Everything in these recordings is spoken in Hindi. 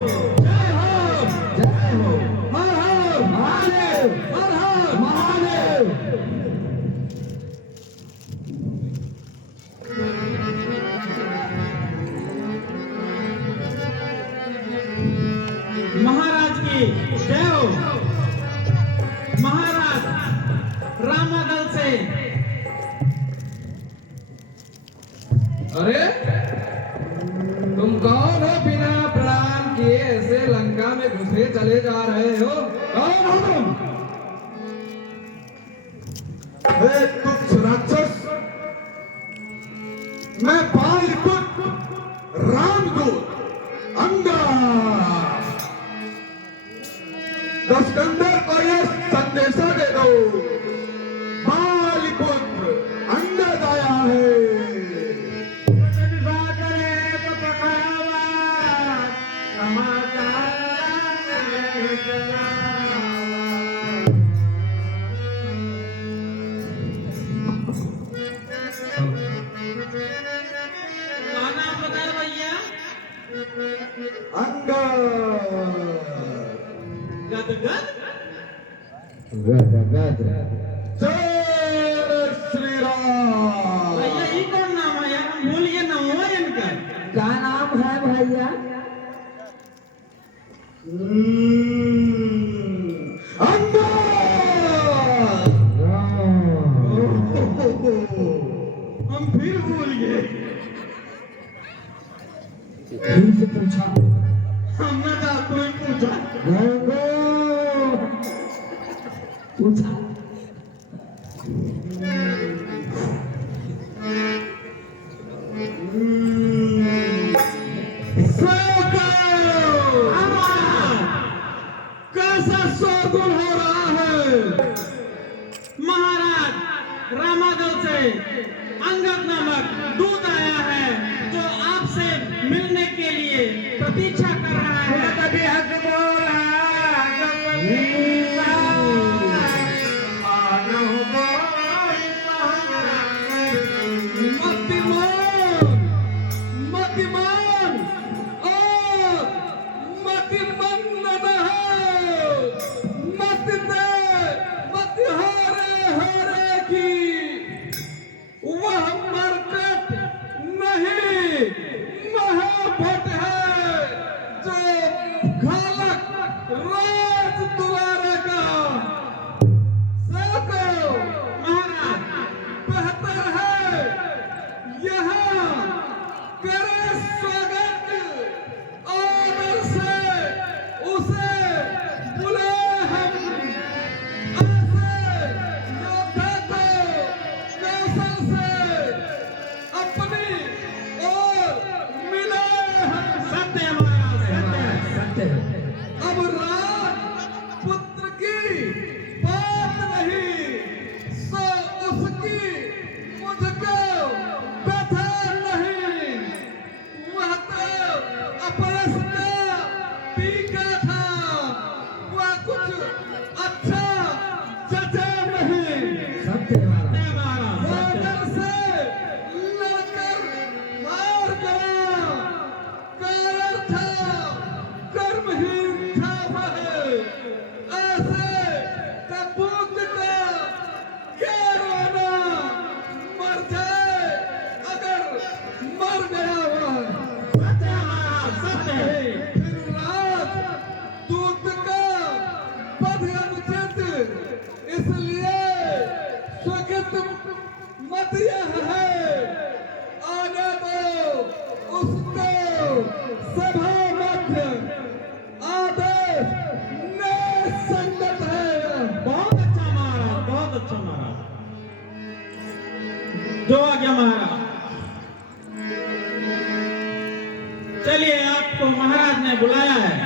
जय हो, जय हो, हर हर महादेव, हर हर महादेव। महाराज की जय हो। महाराज रामादल से। अरे तुम कौन हो? बिना प्रणाम किए ऐसे लंका में घुसे चले जा रहे हो? कौन हो तुम? हे तुच्छ राक्षस, मैं वायुपुत्र रामदूत अंगद। दशकंदर को यह संदेशा दे दो, वायुपुत्र अंगद आया है। नाम बता भैया। अंगद गदगद। जय श्री राम। भैया ये कौन नाम है यार? हम भूल गए नाम हुआ इनका। क्या नाम है भैया? हम फिर भूल गए। फिर से पूछा। हमने तो आपको ही पूछा। पूछा। कैसा शोरगुल हो रहा है? महाराज रामादल से अंगद नामक दूत आया है जो आपसे मिलने के लिए प्रतीक्षा कर रहा है। कभी हक बोला मतिमान और मतिमन मत दे मत हारे हारे की वह मरकट नहीं महाभट है जो घालक राज दुलारे का। सको महाराज बेहतर है यहाँ करे स्वागत आदर से उसे बुलाए हम। ऐसे योद्धा को कौशल से अपनी ओर मिलाए हम। सत्य महाराज सत्य। अब राज पुत्र की बात नहीं सो उसकी मुझको व्यथा नहीं। वह तो अपरसता टीका था, वह कुछ अच्छा जचा नहीं। सत्य वानर से लड़कर हार गया, कायर था कर्महीन था वह। ऐसे कपूत का क्या रोना? मर जाए अगर मर गया वह। सत्य फिर राज दूत का पद अनुचित, इसलिए स्वगत मत यह है। आने दो उसको सभा मध्य, आदेश ने संगत है। बहुत अच्छा महाराज, बहुत अच्छा महाराज। जो आज्ञा महाराज। चलिए आपको महाराज ने बुलाया है।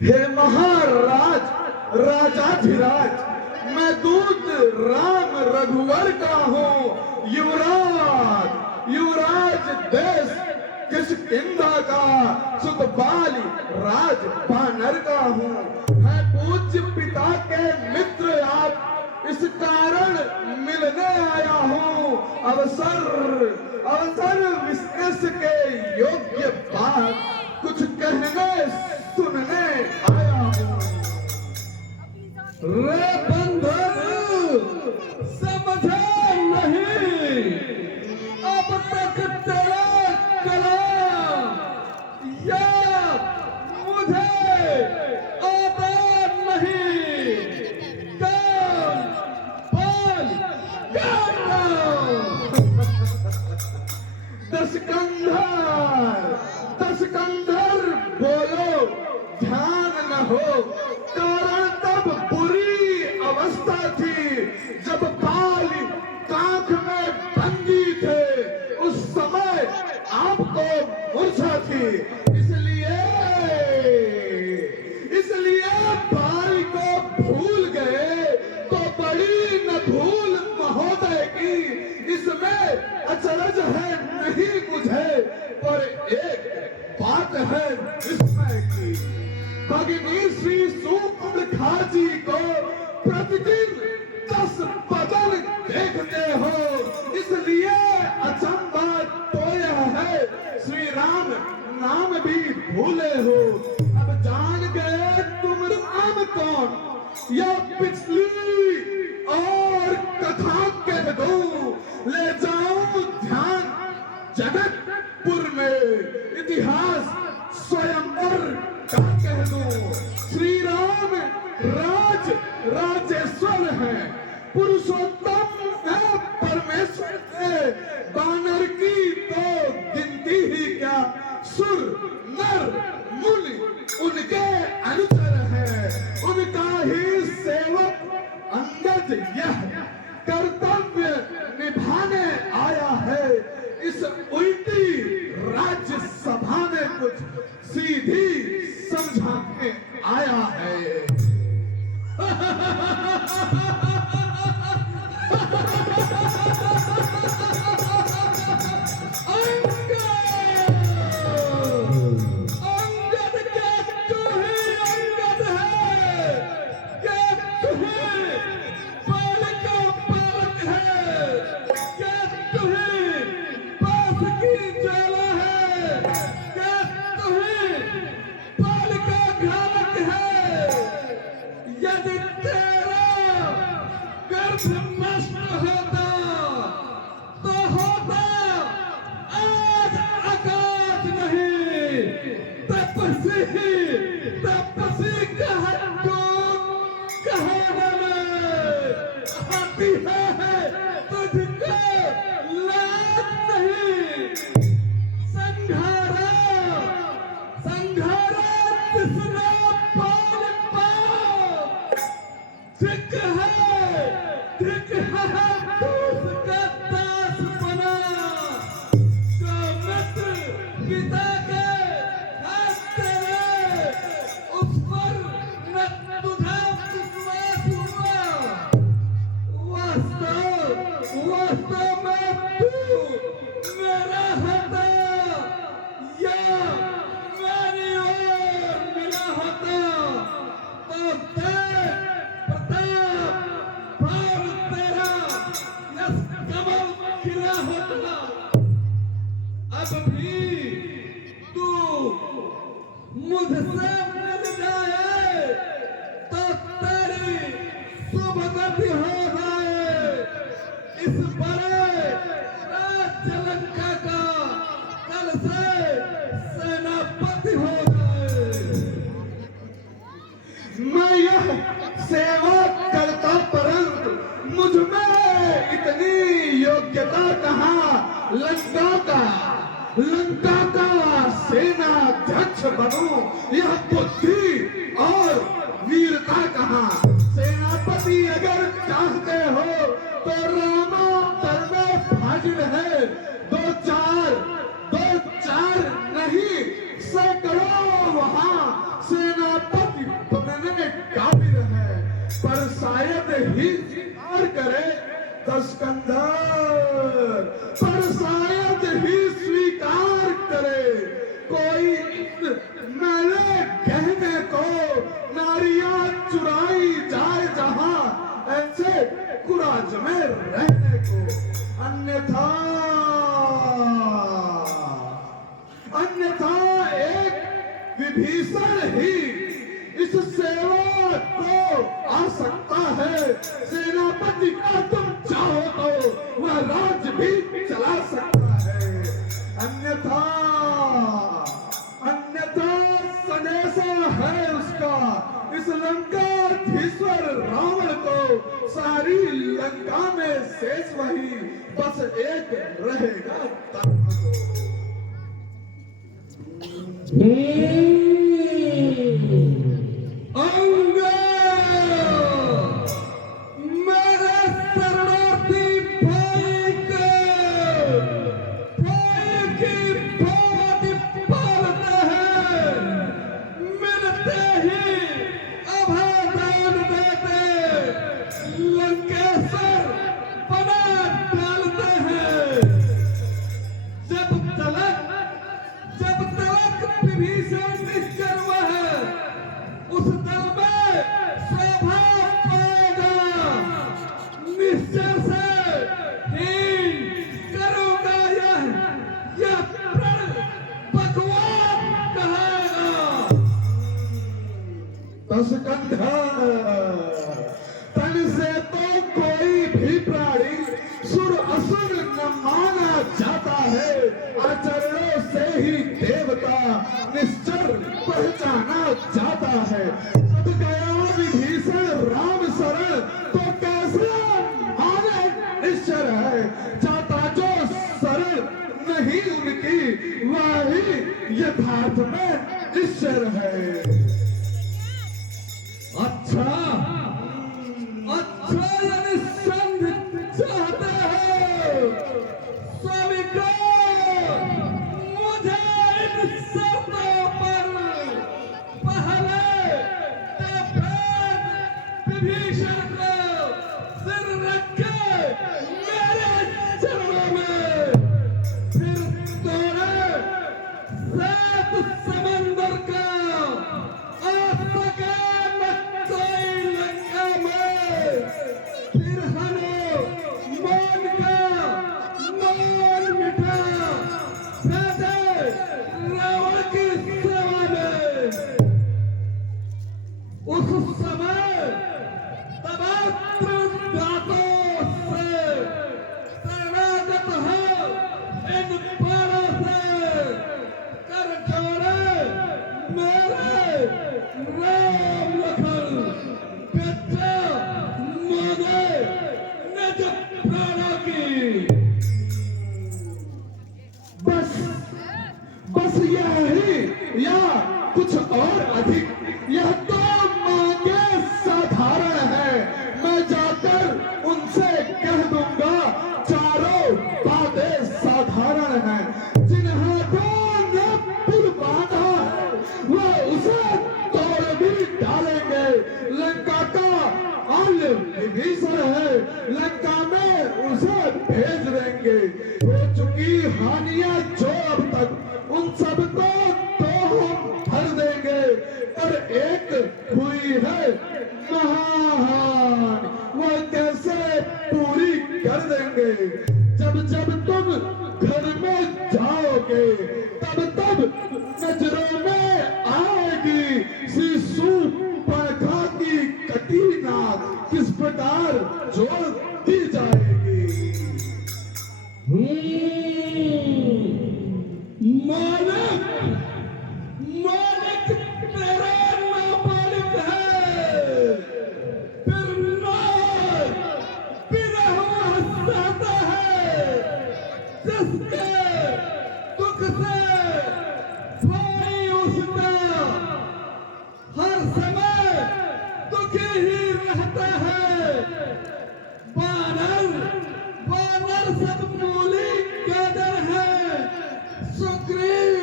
हे महाराज राजाधिराज, मैं दूत राम रघुवर का हूँ, युवराज युवराज देश किष्किंधा का, सुतबाली राज बानर का हूँ। मैं पूज्य पिता के मित्र आप, इस कारण मिलने आया हूँ। अवसर विशेष के योग्य बात कुछ कहने सुनने आया हूँ। रे बंधु समझा नहीं, अब तक तेरा कलाम या मुझे आता नहीं। कौन बोल दशकंधर बोलो, ध्यान न हो, कारण तब बुरी अवस्था थी जब बाल कांख में बंदी थे, उस समय आपको मूर्छा थी। इसलिए बाल को भूल गए तो बड़ी न भूल महोदय की, इसमें अचरज है नहीं मुझे, पर एक बात है विस्मय की। भगिनी श्री सुपर्णखा जी को प्रतिदिन 10 बदन देखते हो, इसलिए अचंभा तो यह है श्री राम नाम भी भूले हो। अब जान गए तुम राम कौन, या पिछली और कथा कह दो, ले जाऊं ध्यान जगतपुर में, इतिहास स्वयंवर का कह दो। श्री राम राजेश्वर है, पुरुषोत्तम है, परमेश्वर है, बानर की तो गिनती ही क्या, सुर नर मुनि उनके अनुचर है, उनका ही सेवक अंगद यह कर्तव्य निभाने आया है। इस उल्टी राज्य सभा में कुछ सीधी समझाने आया है। नष्ट होता तो होता आज आकाश नहीं, तपसी कहती है तुझको लाज नहीं। संघारा किसने पाल पाओ, ठीक है उसका दास बना, जो मित्र पिता के हाथ तेरे, उस पर न तुझा विश्वास हुआ। वास्तव में तू मेरा होता या मेरी ओर मिला होता तो प्रताप और तेरा यश कमल खिला होता। अब भी तू मुझसे मिल जाए तो तेरी शुभ गति हो जाए। इस बड़े राज्य लंका का कल से सेनापति हो जाए। मैं यह सेवा करता परंतु मुझ में इतनी योग्यता कहाँ, लंका का सेनाध्यक्ष बनूं, यह बुद्धि और वीरता कहाँ। सेनापति अगर चाहते हो तो रामांतर में हाजिर है। दो चार नहीं सैकड़ों वहां सेनापति में काबिल है, पर शायद ही स्वीकार करे दशकंधर, पर शायद ही स्वीकार करे कोई मेरे कहने को। नारियां चुराई जाए जहां ऐसे कुराज में रहने को, अन्यथा अन्यथा एक विभीषण ही इस सेवा को आ सकता है। सेनापति का तुम चाहो तो वह राज्य भी चला सकता है, अन्यथा अन्यथा संदेशा है उसका इस लंकाधीश्वर रावण को। सारी लंका में शेष वही, बस एक रहेगा तब तन से तो कोई भी प्राणी सुर असुर न माना जाता है, आचरणों से ही देवता निश्चर पहचाना जाता है। अब गया विभीषण राम शरण तो कैसे माने निश्चर है, जाता जो शरण नहीं उनकी वही यथार्थ में निश्चर है। अच्छा अच्छा, यानी संग चाहते हो स्वीकार मुझे इन शर्तों पर। पहले विभीषण को सिर रखे मेरे चरणों में, फिर तोड़े सात समंदर का उस समय तमात्र बातों से शरणागत हो इन पारों से कर जोड़े मेरे राम लखन बेटा मोगे निज प्राणों की। बस बस यही या कुछ और अधिक, यह तो मांगे साधारण है। मैं जाकर उनसे कह दूंगा चारों बातें साधारण हैं। जिन हाथों ने पुल बांधा है वह उसे तोड़ भी डालेंगे। लंका का अल विभीषण है, लंका में उसे भेज देंगे। हो चुकी हानियां जो अब तक उन सबको तो हम भर देंगे, पर एक हुई है महान, वह कैसे पूरी कर देंगे। जब जब तुम घर में जाओगे तब तब नजरों में आएगी शिशु पंखा की कटीना किस प्रकार जोड़ दी जाएगी। मालिक मालिक तेरा नाबालिग है, फिर नार बिरह हंसाता है, जिसके दुख से भाई उसका हर समय दुखी ही रहता है। बानर बानर सब मूली गाजर है, सुग्रीव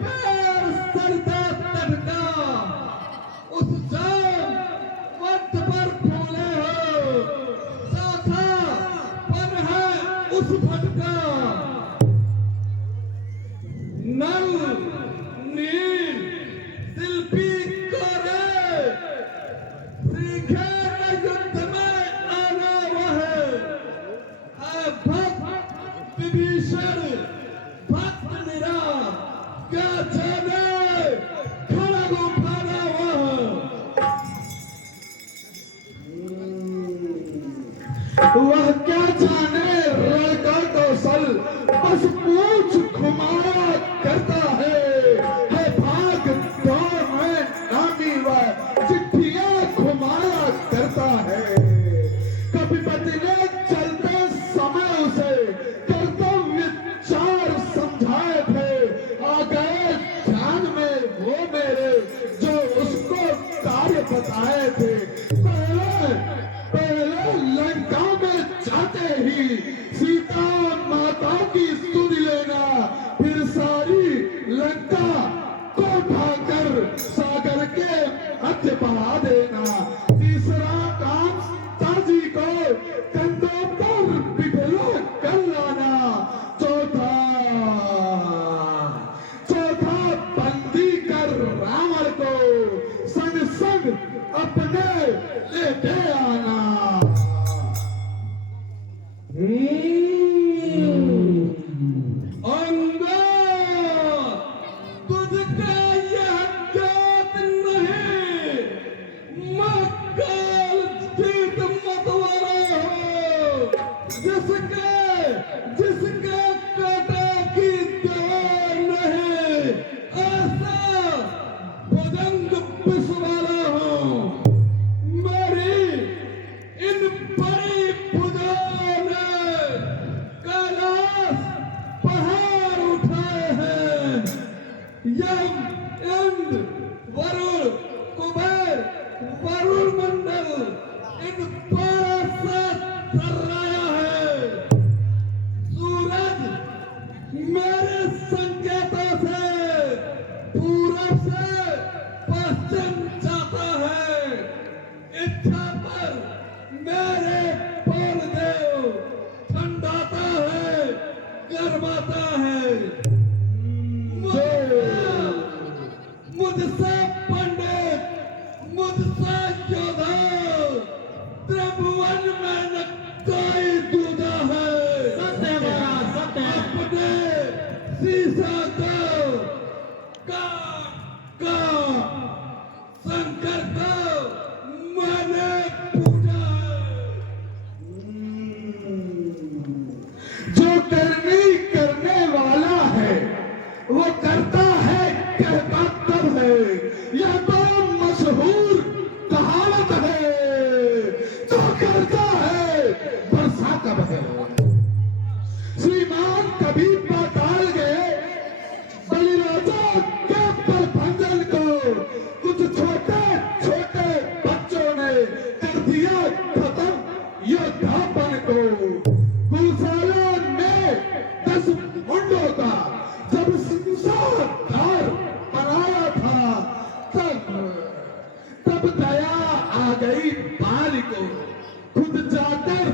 पैर सरता तटका, उस जान क्या जाने खड़ा गुफाना वह क्या जाने लड़का कौशल बस पूछ घुमाया करता है भाग दौड़ में नामी वह चिट्ठियां घुमाया करता है। कभी बदले चलते समय उसे कर्तव्य चार समझाए थे आ गए ध्यान में वो मेरे जो उसको कार्य बताए थे। पहले लंका में जाते ही सीता माता की स्तुति लेना फिर सारी लंका को ढाकर सागर के मध्य बहा देना। तीसरा काम ताजी को कंधों पर बिठला कर लाना। चौथा बंदी कर रावण को संग संग अपने लेके आना। अंगा तुझका यह ज्ञात नहीं मैं काल जीत मत वाला हो जिसका काटा की दवा नहीं ऐसा भुजंग पिस वाला हूँ। मेरी इन बड़ी भुजाओं ने कैलाश पहाड़ उठाए हैं। यम इंद्र वरुण कुबेर वरुण मंडल इन 12 से थर्राया है। सूरज मेरे संकेतों से पूरब से पश्चिम जाता है। इच्छा पर मेरे देव ठंडाता है गर्माता है। मुझसे पंडित मुझसे योद्धा त्रिभुवन में न कोई दूजा है। सत्य महाराज सत्य। अपने शीशा का शंकर को मैंने पूजा है। जो करने वाला है वो करता है कहता तब है। यह तो मशहूर कहावत है जो करता है बरसा कब है। श्रीमान कभी पाताल गए बलिराजा के प्रबंधन को कुछ छोटे छोटे बच्चों ने कर दिया खत्म योद्धापन को। गुलशाला में 10 मुंडों का जब संसार बनाया था तब दया आ गई बाली को खुद जाकर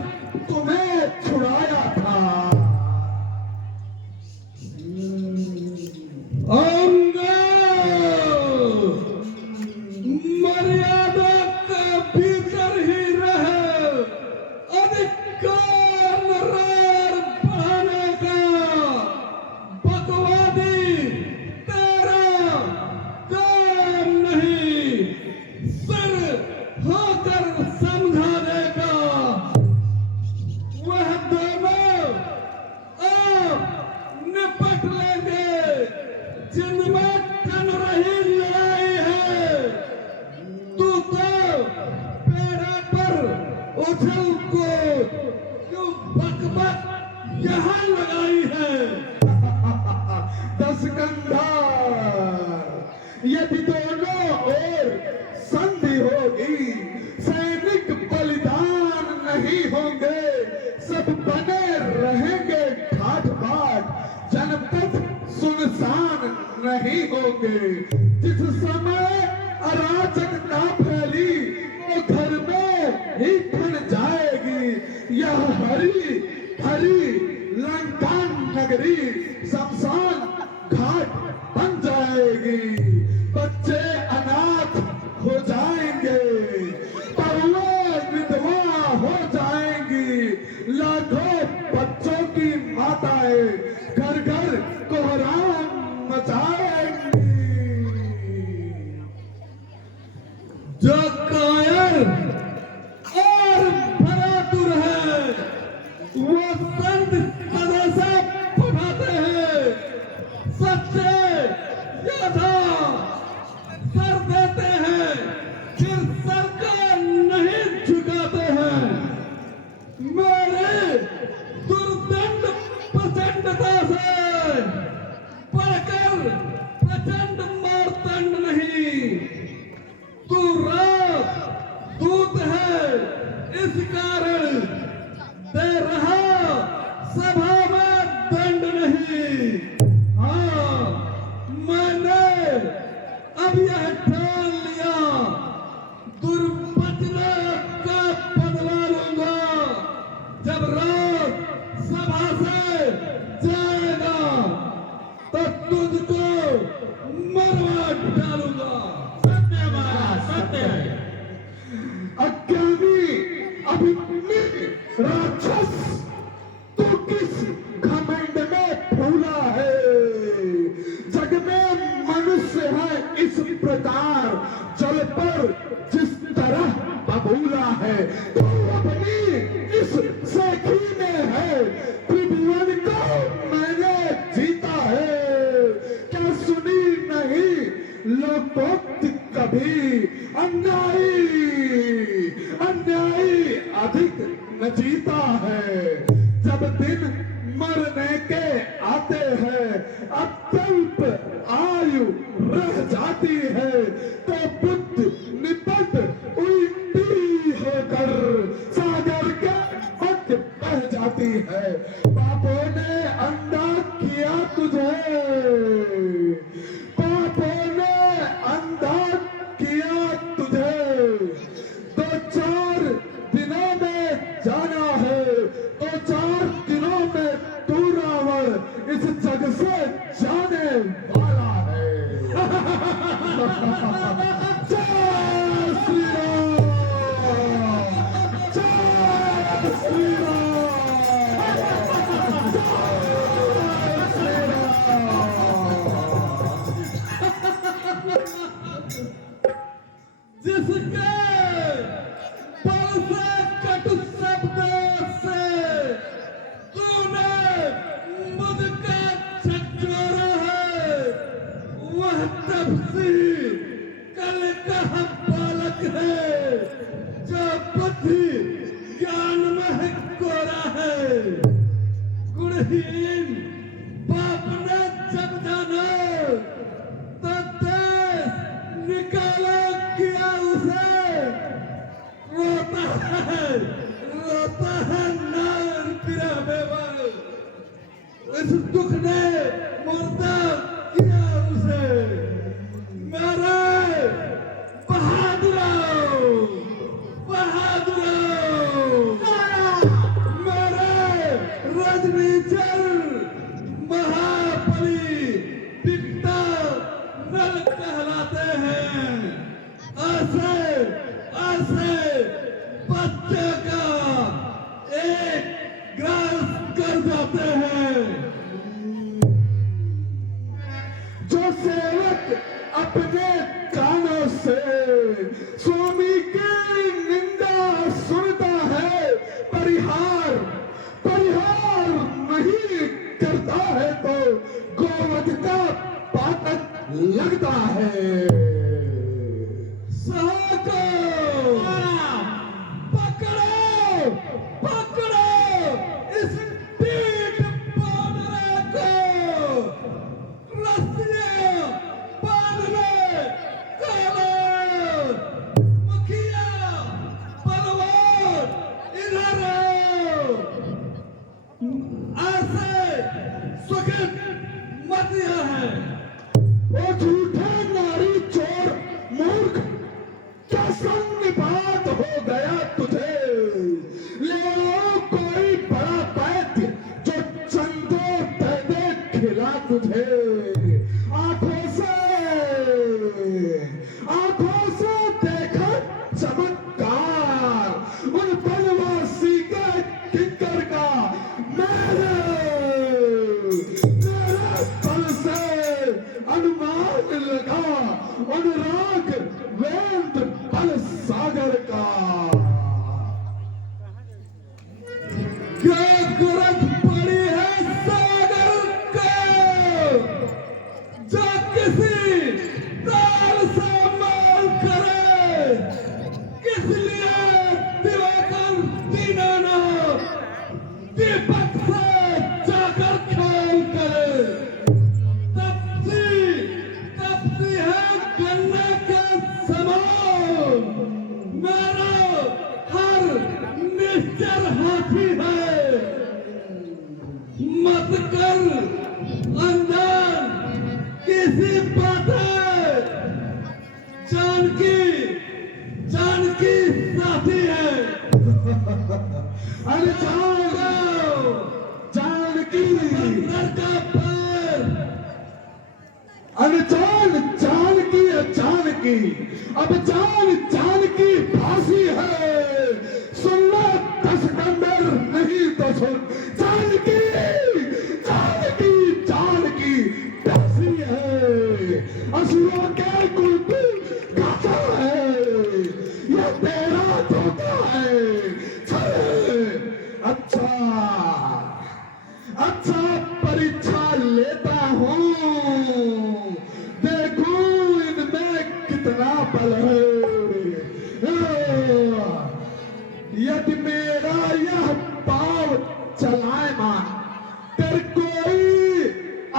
तुम्हें छुड़ाया था। अंगा मर्यादा के भीतर ही रहे अधिकार नरार बढ़ाने का बकवादी तेरा काम नहीं। सिर होकर समझाने का वह दोनों आप निपट लेंगे जिनमें टन रही लड़ाई है। तू तो पेड़ा पर उछल को क्यों बकबक यहाँ लगाई है। 10 कंधार यदि दोनों ओर संधि होगी सैनिक बलिदान नहीं होंगे। सब बने रहेंगे ठाठ बाट जनपद सुनसान नहीं होंगे। जिस समय अराजकता फैली वो घर में ही खन जाएगी। यह हरी हरी लंका नगरी शमशान घाट बन जाएगी। बच्चे अनाथ हो जाएंगे बहुएं विधवा हो जाएंगी। लाखों बच्चों की माताएं घर घर कोहराम मचाए जब यह ठान लिया दुर्पचना का बदला लूंगा, जब रात सभा से जाएगा तो तुझको मरवा डालूंगा। सत्य महाराज, सत्य है। अज्ञानी अभिमन्यु राक्षस, तू किस घमंड में फूला है? जग में मनुष्य है इस प्रकार, जल पर जिस तरह बबूला है। तू अपनी इस सेखी में है, त्रिभुवन को मैंने जीता है। क्या सुनी नहीं लोकोक्त कभी, अन्यायी अधिक न जीता है। जब दिन मरने के आते हैं, अत्यल्प आयु रह जाती है, तो बुद्ध निपट उल्टी होकर सागर के मध्य बह जाती है। पापों ने अंधा किया तुझे, पापों ने अंधा किया तुझे। 2-4 दिनों में जाना है, 2-4 दिनों में तू रावण इस जग से जाने वाला है। जय श्री राम, जय श्री राम, जय श्री राम। जिसके बल से कटु शब्दों से तूने मुझका झकझोरा है, वह तपसी कल का बालक है, जो बुद्धि ज्ञान में कोरा है। गुणहीन बाप ने जब जाना तो देश निकाला किया उसे, रोता है नार पिरा बेवाल, इस दुख ने मुर्दा किया उसे। मेरे बहादुरों, मेरे रजनीचर महाबली पिता नल कहलाते हैं। ऐसे बच्चे का एक ग्रास कर जाते हैं। जो सेवक अपने कानों से स्वामी की निंदा सुनता है, परिहार नहीं करता है, तो गोवध का पातक लगता है। सहाको पकड़ो इस पीठ बांधने को, रस्सियां बांधने कालो। मुखिया बलवान इधर आओ, ऐसे सुखित मत है। ओ झूठे नारी चोर मूर्ख, क्या संनिपात हो गया तुझे? ले आओ कोई बड़ा वैद्य जो चंदो दे दे खिला तुझे। आंखों से देखा चमत्कार उन बनवासी के किंकर का। मेरे बल से अनुमान लगा अनुराग वेद बल सागर का। क्या गरज पड़ी है सागर को, जो किसी ताल से माल करे। किस लिए दिवाकर दीनानाथ दीपक से जाकर खेल करे। तपसी है गन्ने के समान, मेरा हर निश्चर हाथी है। मत कर अंजान किसी बातें, जानकी जानकी साथी है। अरे जानकी का पैर। अरे जानकी जानकी अब जानकी फांसी है। सुन लो दस कंदर नहीं तो सुन जानकी जानकी फांसी है। असुरों के कुल गाता है। यह तेरा धोखा है। चले अच्छा परीक्षा लेता हूँ। देखूं इनमें कितना बल है। यदि मेरा यह पाव चलाए मान तेरे कोई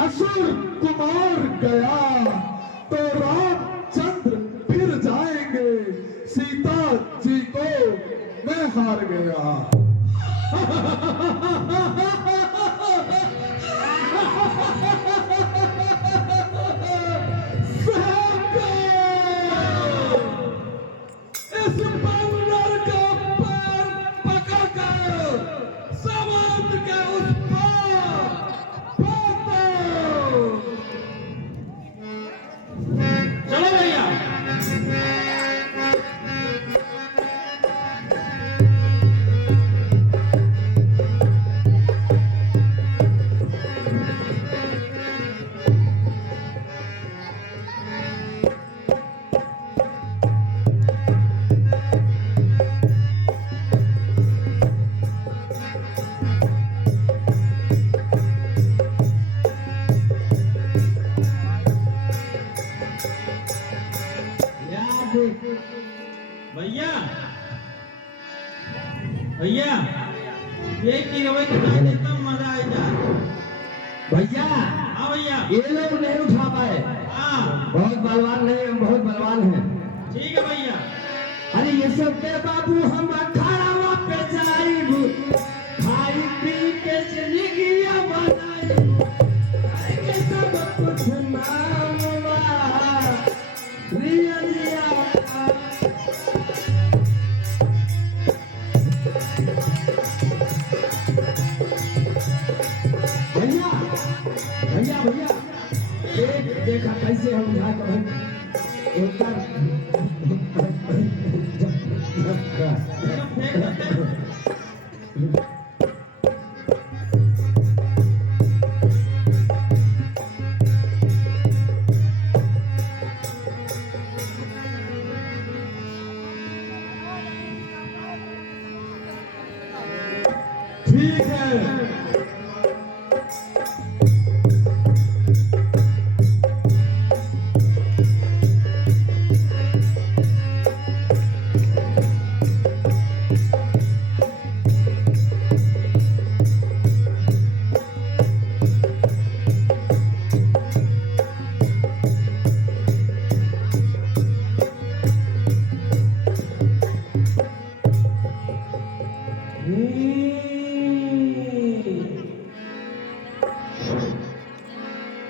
असुर कुमार गया तो रामचंद्र फिर जाएंगे। सीता जी को मैं हार गया। इस बंदर का पैर पकड़कर समुद्र के उस पार फेंक दो। चलो भैया। भैया भैया ये गिरवे कितना एकदम मजा आएगा। भैया हाँ भैया। ये लोग नहीं उठा पाए। हाँ बहुत बलवान नहीं, हम बहुत बलवान हैं। ठीक है भैया। अरे ये सब के बाबू हम अखाड़ा पे जाइब, खाई पी के जिंदगी बनाइब। अरे के सब कुछ मांगवा रिया रिया। भैया भैया भैया देखा कैसे हम उठा कर ठीक है।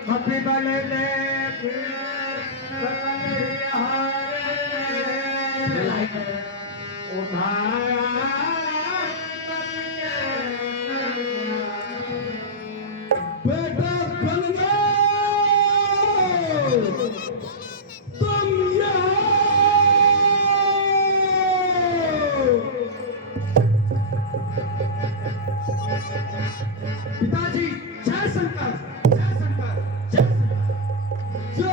Happy birthday, बेटा कन्या तुम पिताजी जय शंकर जय शंकर जय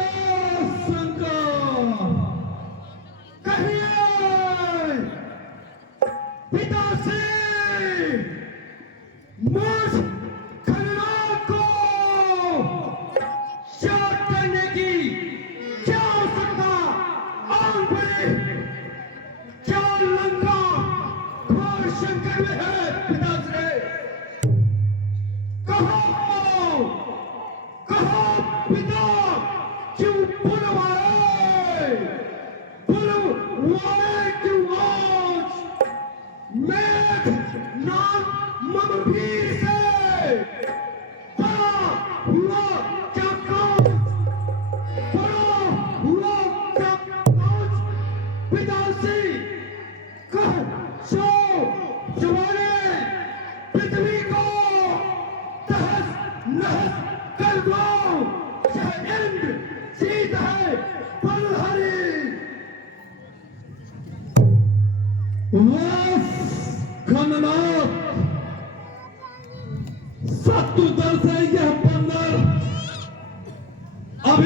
शंकर। कहिए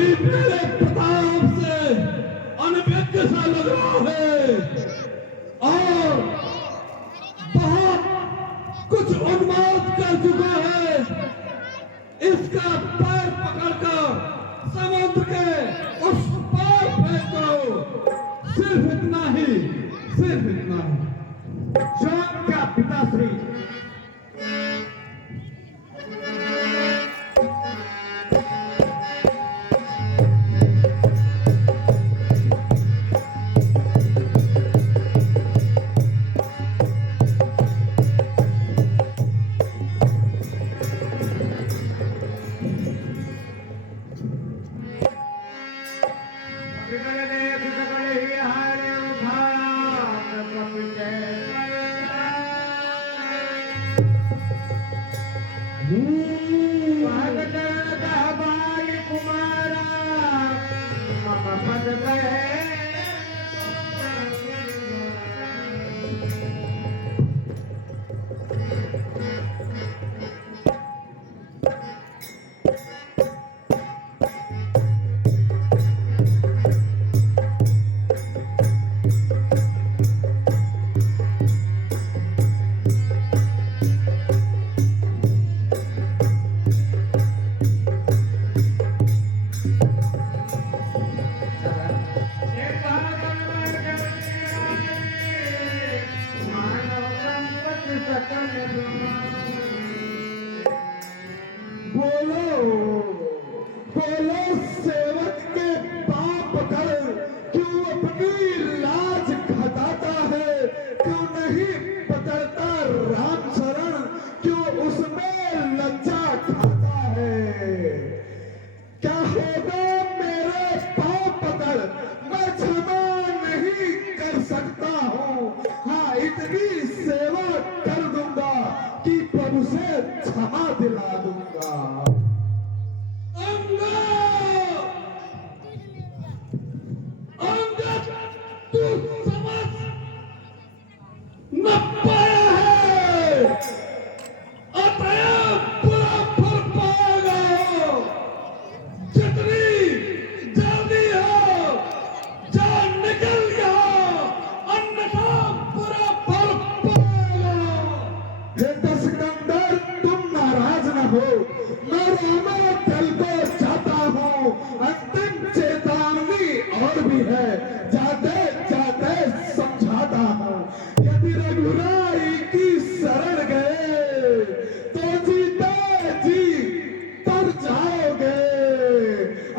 अभी मेरे प्रताप से अनभिज्ञ सा लग रहा है और बहुत कुछ उन्माद कर चुका है। इसका पैर पकड़कर समुद्र के उस पार फेंको। सिर्फ इतना ही, सिर्फ इतना ही। श्याम का पिताश्री बोलो बोलो सेवक के पाप कर क्यों अपनी लाज घटाता है, क्यों नहीं पकड़ता राम शरण, क्यों उसमें लज्जा खाता है। क्या होगा मेरे पाप पकड़, मैं क्षमा नहीं कर सकता हूँ। हाँ इतनी सेवा कर दूंगा कि प्रभु से क्षमा दिला दूंगा। अंगद तू समझ न पाया है, अतएव बुरा फल पाएगा। जितनी जल्दी हो जान निकल गया, अन्यथा बुरा फल पाएगा। हे दशकंदर तुम नाराज न हो, मैं रामा दल को चाहता हूँ। अंतिम चेतावनी और भी है, जाते जाते समझाता हूँ। यदि रघुराई की शरण गए तो जीते जी तर जाओगे,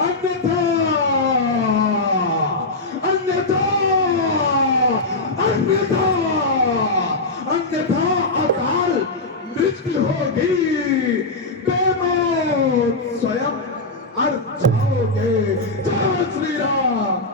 अन्यथा अन्यथा अन्यथा अन्यथा अकाल मृत्यु होगी, बेमौत स्वयं अर जाओगे। जय श्री राम।